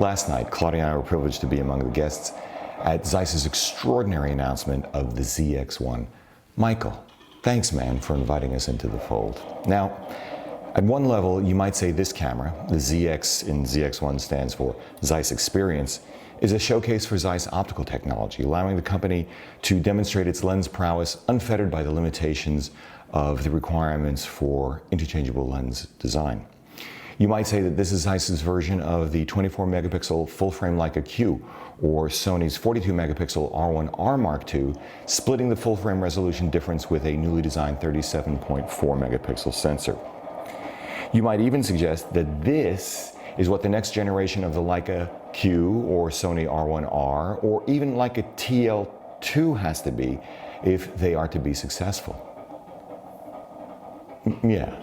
Last night, Claudia and I were privileged to be among the guests at Zeiss's extraordinary announcement of the ZX1. Michael, thanks man for inviting us into the fold. Now, at one level, you might say this camera, the ZX in ZX1 stands for Zeiss Experience, is a showcase for Zeiss optical technology, allowing the company to demonstrate its lens prowess unfettered by the limitations of the requirements for interchangeable lens design. You might say that this is Zeiss's version of the 24 megapixel full-frame Leica Q or Sony's 42 megapixel R1 Mk II, splitting the full-frame resolution difference with a newly designed 37.4 megapixel sensor. You might even suggest that this is what the next generation of the Leica Q or Sony R1R or even Leica TL2 has to be if they are to be successful. Yeah.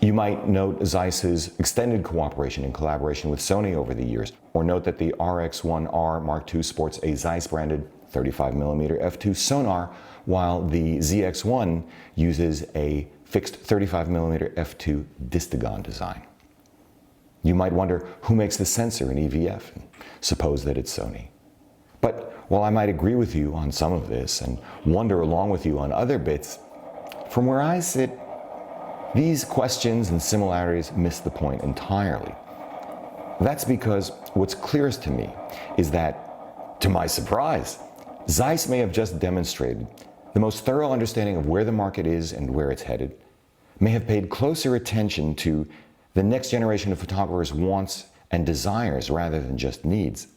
You might note Zeiss's extended cooperation and collaboration with Sony over the years, or note that the RX1 Mk II sports a Zeiss-branded 35mm f2 sonar, while the ZX1 uses a fixed 35mm f2 distagon design. You might wonder who makes the sensor in EVF, and suppose that it's Sony. But while I might agree with you on some of this and wonder along with you on other bits, from where I sit, these questions and similarities miss the point entirely. That's because what's clearest to me is that, to my surprise, Zeiss may have just demonstrated the most thorough understanding of where the market is and where it's headed, may have paid closer attention to the next generation of photographers' wants and desires rather than just needs,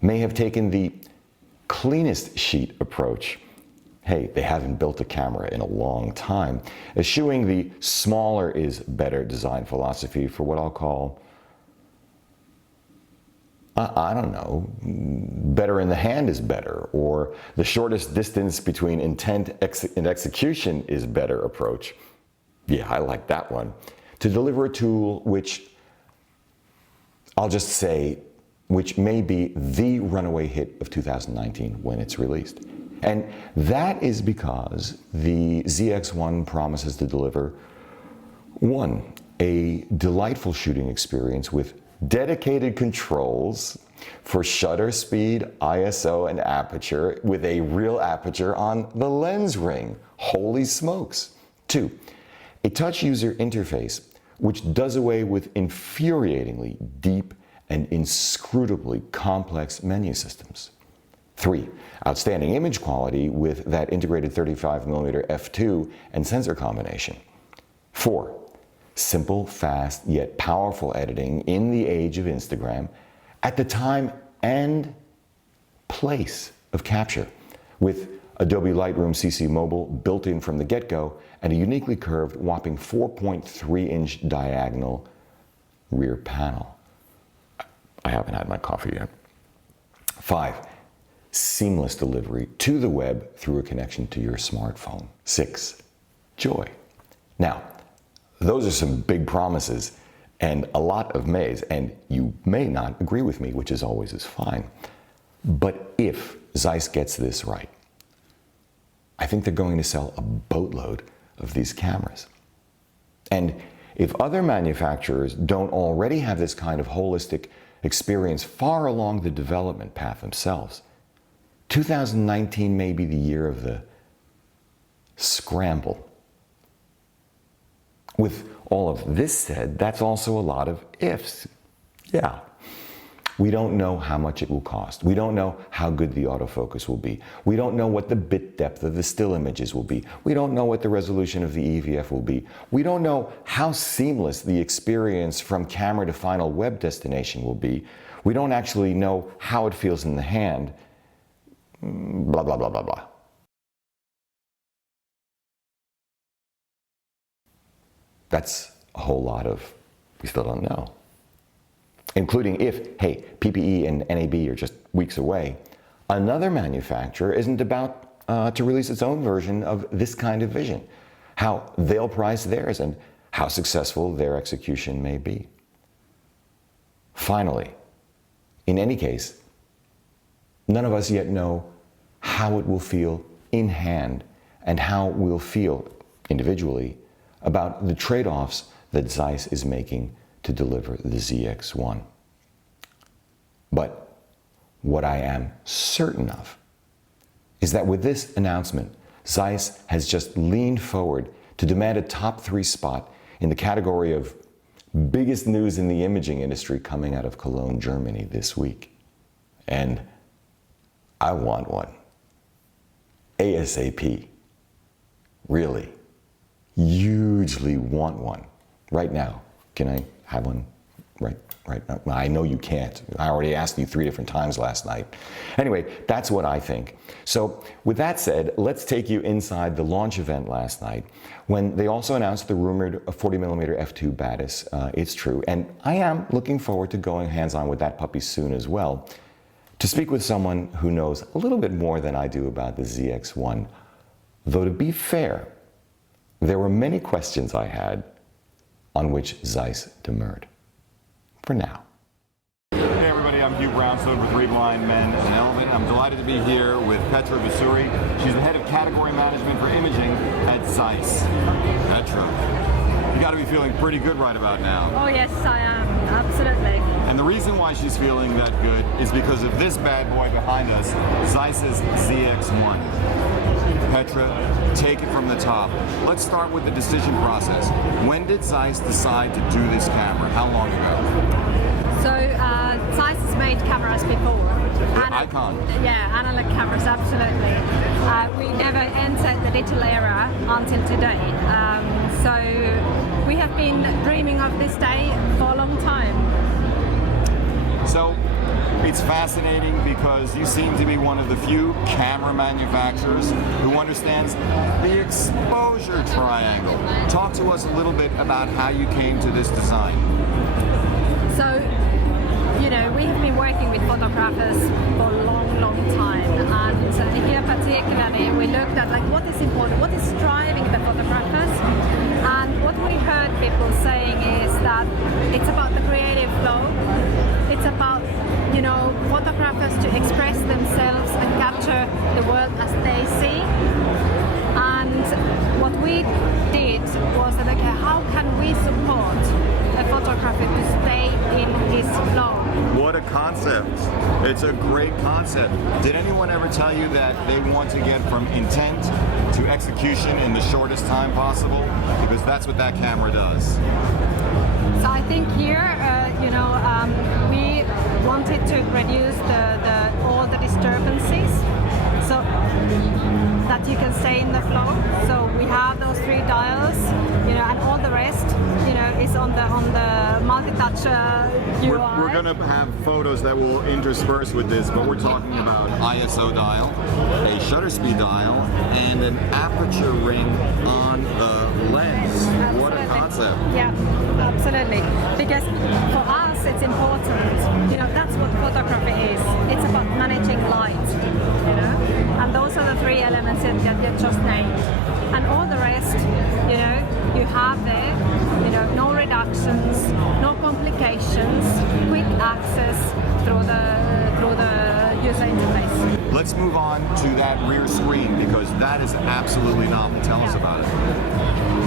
may have taken the cleanest sheet approach. Hey, they haven't built a camera in a long time, eschewing the smaller is better design philosophy for what I'll call, I don't know, better in the hand is better, or the shortest distance between intent and execution is better approach. Yeah, I like that one. To deliver a tool which, I'll just say, which may be the runaway hit of 2019 when it's released. And that is because the ZX1 promises to deliver, one, a delightful shooting experience with dedicated controls for shutter speed, ISO, and aperture with a real aperture on the lens ring. Holy smokes. Two, a touch user interface which does away with infuriatingly deep and inscrutably complex menu systems. Three, outstanding image quality with that integrated 35mm f2 and sensor combination. Four, simple, fast, yet powerful editing in the age of Instagram at the time and place of capture, with Adobe Lightroom CC Mobile built in from the get-go and a uniquely curved, whopping 4.3-inch diagonal rear panel. I haven't had my coffee yet. Five, seamless delivery to the web through a connection to your smartphone. Six, joy. Now, those are some big promises and a lot of mays, and you may not agree with me, which is always fine. But if Zeiss gets this right, I think they're going to sell a boatload of these cameras. And if other manufacturers don't already have this kind of holistic experience far along the development path themselves, 2019 may be the year of the scramble. With all of this said, that's also a lot of ifs. Yeah. We don't know how much it will cost. We don't know how good the autofocus will be. We don't know what the bit depth of the still images will be. We don't know what the resolution of the EVF will be. We don't know how seamless the experience from camera to final web destination will be. We don't actually know how it feels in the hand. Blah, blah, blah, blah, blah. That's a whole lot of we still don't know. Including if, hey, PPE and NAB are just weeks away, another manufacturer isn't about to release its own version of this kind of vision, how they'll price theirs and how successful their execution may be. Finally, in any case, none of us yet know how it will feel in hand and how we'll feel individually about the trade-offs that Zeiss is making to deliver the ZX1. But what I am certain of is that with this announcement, Zeiss has just leaned forward to demand a top 3 spot in the category of biggest news in the imaging industry coming out of Cologne, Germany this week. And I want one. ASAP. Really. Hugely want one. Right now. Can I have one right now? I know you can't. I already asked you 3 different times last night. Anyway, that's what I think. So with that said, let's take you inside the launch event last night when they also announced the rumored 40mm f2 Batis. It's true. And I am looking forward to going hands-on with that puppy soon as well, to speak with someone who knows a little bit more than I do about the ZX1. Though to be fair, there were many questions I had on which Zeiss demurred. For now. Hey everybody, I'm Hugh Brownstone with 3 Blind Men and an Elephant. I'm delighted to be here with Petra Vissuri. She's the head of category management for imaging at Zeiss. Petra, you got to be feeling pretty good right about now. Oh yes, I am. Absolutely. And the reason why she's feeling that good is because of this bad boy behind us, Zeiss's ZX1. Petra, take it from the top. Let's start with the decision process. When did Zeiss decide to do this camera? How long ago? So Zeiss has made cameras before. Icon. Yeah, analog cameras, absolutely. We never entered the digital era until today. So we have been dreaming of this day for a long time. So it's fascinating because you seem to be one of the few camera manufacturers who understands the exposure triangle. Talk to us a little bit about how you came to this design. So, you know, we have been working with photographers for a long time, and here particularly we looked at like what is important, what is driving the photographers, and what we heard people saying is that it's about the creative flow, it's about, you know, photographers to express themselves and capture the world as they see. And what we did was that, okay, how can we support a photographer to stay in his flow? What a concept. It's a great concept. Did anyone ever tell you that they want to get from intent to execution in the shortest time possible? Because that's what that camera does. So I think here, we wanted to reduce all the disturbances so that you can stay in the flow. So we have those 3 dials, you know, and all the rest, you know, is on the multi-touch UI. We're going to have photos that will intersperse with this, but we're talking about ISO dial, a shutter speed dial, and an aperture ring on the lens. Absolutely. What a concept. Yeah, absolutely. Because for us it's important, you know, that's what photography is. It's about managing light, you know, and those are the 3 elements that you just named. And all the rest, you know, you have there, you know, no reductions, no complications, quick access through the user interface. Let's move on to that rear screen because that is absolutely novel. Tell us about it.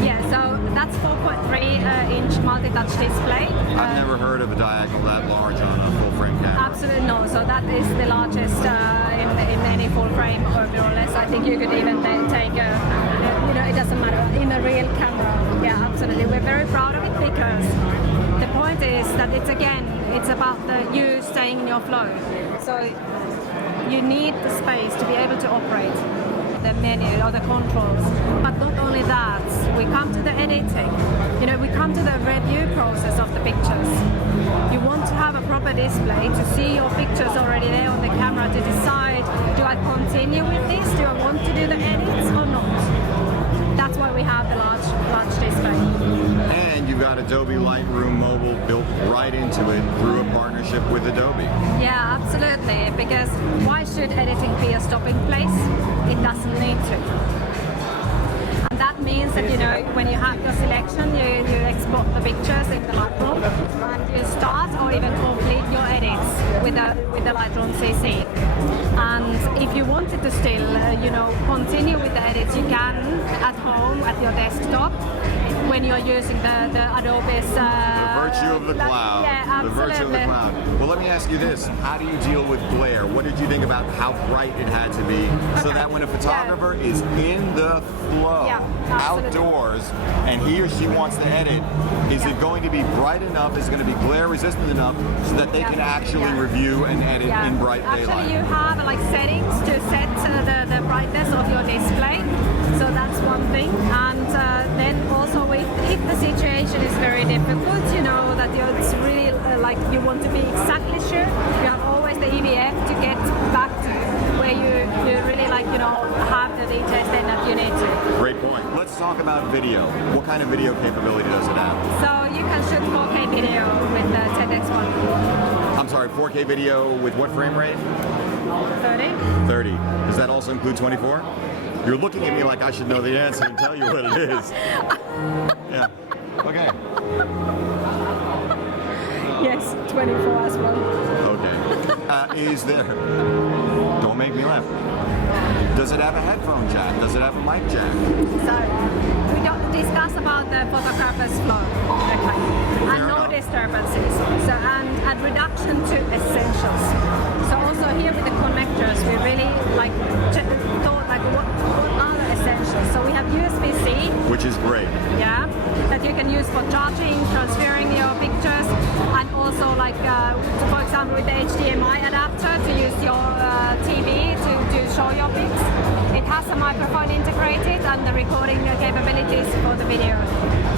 Yeah, so that's 4.3-inch multi-touch display. I've never heard of a diagonal that large on a full-frame camera. Absolutely no. So that is the largest in any full-frame or mirrorless. I think you could even take you know, it doesn't matter, in a real camera. Yeah, absolutely. We're very proud of it because the point is that it's about you staying in your flow. So you need the space to be able to operate the menu or the controls. But not only that, we come to the editing. You know, we come to the review process of the pictures. You want to have a proper display to see your pictures already there on the camera to decide, do I continue with this? Do I want to do the edits or not? That's why we have the large display. And you've got Adobe Lightroom Mobile built right into it through a partnership with Adobe. Yeah, absolutely. Because why should editing be a stopping place? It doesn't need to. And that means that, you know, when you have your selection, you export the pictures in the Lightroom and you start or even complete your edits with the Lightroom CC. And if you wanted to still, you know, continue with the edits, you can at home at your desktop. when you're using the Adobe's. The virtue of the cloud. Yeah, The absolutely. virtue of the cloud. Well, let me ask you this. How do you deal with glare? What did you think about how bright it had to be so that when a photographer is in the flow, Yeah, absolutely. outdoors, and he or she wants to edit, is it going to be bright enough? Is it going to be glare resistant enough so that they can actually review and edit in bright daylight? Actually, you have like settings to set the brightness of your display. So that's one thing. And then also if the situation is very difficult, you know, that it's really like you want to be exactly sure, you have always the EVF to get back to where you really like, you know, have the details then that you need to. Great point. Let's talk about video. What kind of video capability does it have? So you can shoot 4K video with the ZX1. I'm sorry, 4K video with what frame rate? 30. 30. Does that also include 24? You're looking at me like I should know the answer and tell you what it is. Yeah. Okay. Yes, 24 as well. Okay. Is there... Don't make me laugh. Does it have a headphone jack? Does it have a mic jack? So we don't discuss about the photographer's flow, okay, and no disturbances. So and reduction to essentials. So also here with the connectors, we really like thought like what are the essentials. So we have USB-C, Which is great. yeah, that you can use for charging, transferring your pictures, and also like for example with the HDMI adapter to use your TV to show your pics. It has a microphone integrated and the recording capabilities for the video.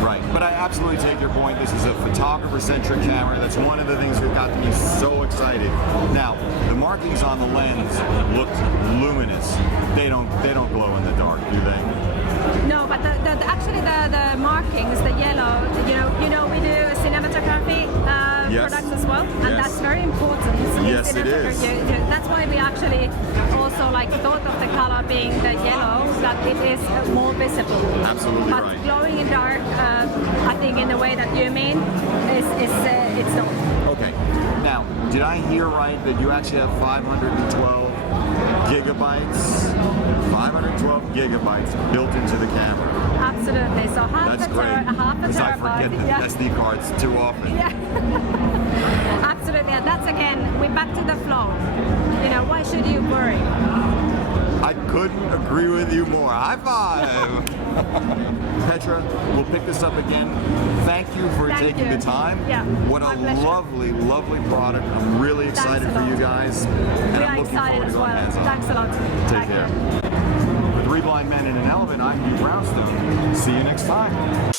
Right. But I absolutely take your point. This is a photographer-centric camera. That's one of the things that got me so excited. Now, the markings on the lens looked luminous. They don't glow in the dark, do they? No, but actually the markings, the yellow, you know we do cinematography Yes. products as well, and Yes. that's very important. Yes, it is. That's why we actually also like thought of the color being the yellow, that it is more visible. Absolutely but right. glowing in dark, I think in the way that you mean, it's not. Okay. Now, did I hear right that you actually have 512 gigabytes? 512 gigabytes built into the camera. Absolutely. So half That's a great. half a Because I terabyte. forget the yeah. SD cards too often. Yeah. Absolutely. And that's again, we're back to the flow. You know, why should you worry? I couldn't agree with you more. High five! Petra, we'll pick this up again. Thank you for Thank taking you. the time. Yeah, What a my pleasure. lovely, lovely product. I'm really excited a for you lot. guys. And We I'm are looking excited forward as to going well. hands-on. Thanks a lot. Take Thank care. you. For Three Blind Men in an Elephant, I'm Hugh Brownstone. See you next time.